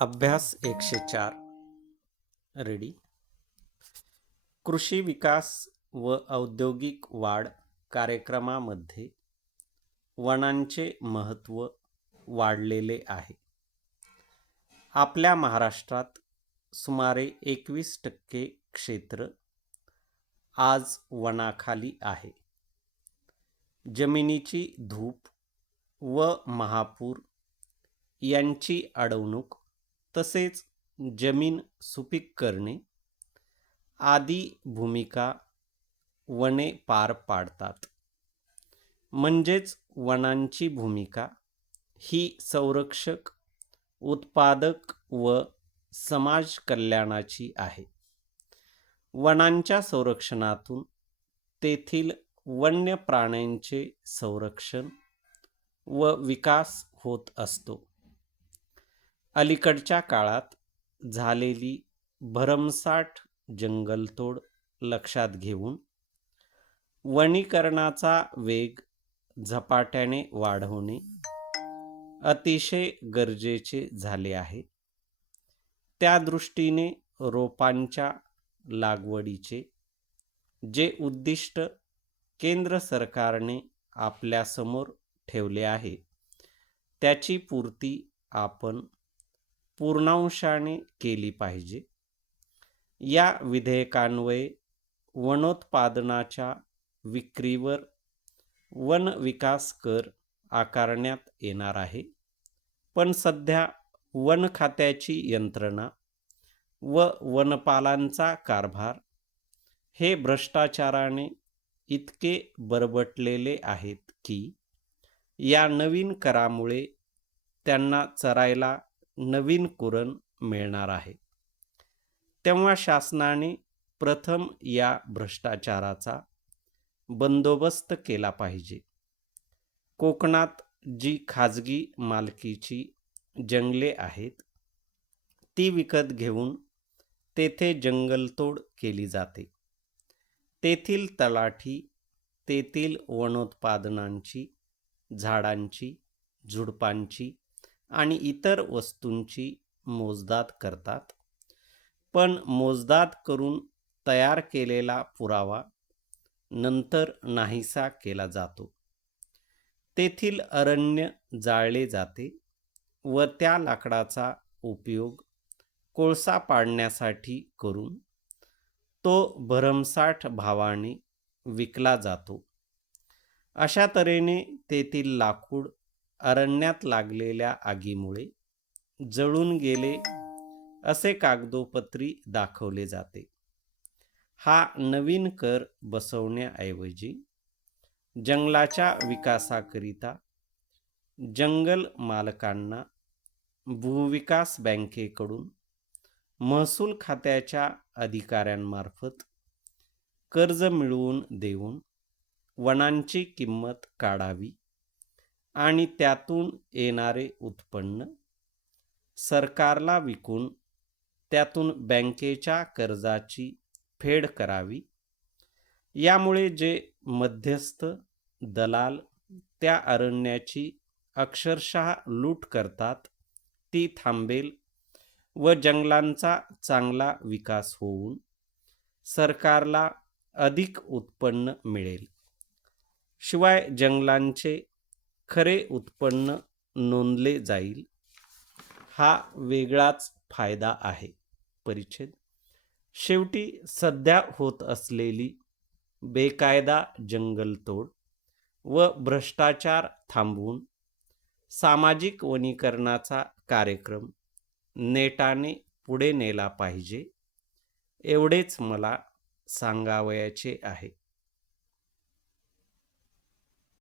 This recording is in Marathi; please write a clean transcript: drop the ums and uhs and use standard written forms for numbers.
अभ्यास 104 रेडी. कृषी विकास व औद्योगिक वाढ कार्यक्रमामध्ये वनांचे महत्त्व वाढलेले आहे. आपल्या महाराष्ट्रात सुमारे 21% क्षेत्र आज वनाखाली आहे. जमिनीची धूप व महापूर यांची अडवणूक तसेच जमीन सुपीक करणे आदी भूमिका वने पार पाडतात. म्हणजेच वनांची भूमिका ही संरक्षक, उत्पादक व समाज कल्याणाची आहे. वनांच्या संरक्षणातून तेथील वन्य प्राण्यांचे संरक्षण व विकास होत असतो. अलीकडच्या काळात झालेली भरमसाठ जंगलतोड लक्षात घेऊन वनीकरणाचा वेग झपाट्याने वाढवणे अतिशय गरजेचे झाले आहे. त्या दृष्टीने रोपांच्या लागवडीचे जे उद्दिष्ट केंद्र सरकारने आपल्यासमोर ठेवले आहे त्याची पूर्ती आपण पूर्णांशाने केली पाहिजे. या विधेयकान्वये वनोत्पादनाच्या विक्रीवर वन विकास कर आकारण्यात येणार आहे. पण सध्या वन खात्याची यंत्रणा व वनपालांचा कारभार हे भ्रष्टाचाराने इतके बरबटलेले आहेत की या नवीन करामुळे त्यांना चरायला नवीन कुरण मिळणार आहे. तेव्हा शासनाने प्रथम या भ्रष्टाचाराचा बंदोबस्त केला पाहिजे. कोकणात जी खाजगी मालकीची जंगले आहेत ती विकत घेऊन तेथे जंगलतोड केली जाते. तेथील तलाठी तेथील वनोत्पादनांची, झाडांची, झुडपांची आणि इतर वस्तूंची मोजदाद करतात. पण मोजदाद करून तयार केलेला पुरावा नंतर नाहीसा केला जातो. तेथील अरण्य जाळले जाते व त्या लाकडाचा उपयोग कोळसा पाडण्यासाठी करून तो भरमसाठ भावाने विकला जातो. अशा तऱ्हेने तेथील लाकूड अरण्यात लागलेल्या आगीमुळे जळून गेले असे कागदोपत्री दाखवले जाते. हा नवीन कर बसवण्याऐवजी जंगलाच्या विकासाकरिता जंगल मालकांना भूविकास बँकेकडून महसूल खात्याच्या अधिकाऱ्यांमार्फत कर्ज मिळवून देऊन वनांची किंमत काढावी आणि त्यातून येणारे उत्पन्न सरकारला विकून त्यातून बँकेच्या कर्जाची फेड करावी. यामुळे जे मध्यस्थ दलाल त्या अरण्याची अक्षरशः लूट करतात ती थांबेल व जंगलांचा चांगला विकास होऊन सरकारला अधिक उत्पन्न मिळेल. शिवाय जंगलांचे खरे उत्पन्न नोंदले जाईल. हा वेगळाच फायदा आहे. परिच्छेद. शेवटी सध्या होत असलेली बेकायदा जंगलतोड व भ्रष्टाचार थांबवून सामाजिक वनीकरणाचा कार्यक्रम नेटाने पुढे नेला पाहिजे एवढेच मला सांगावयाचे आहे.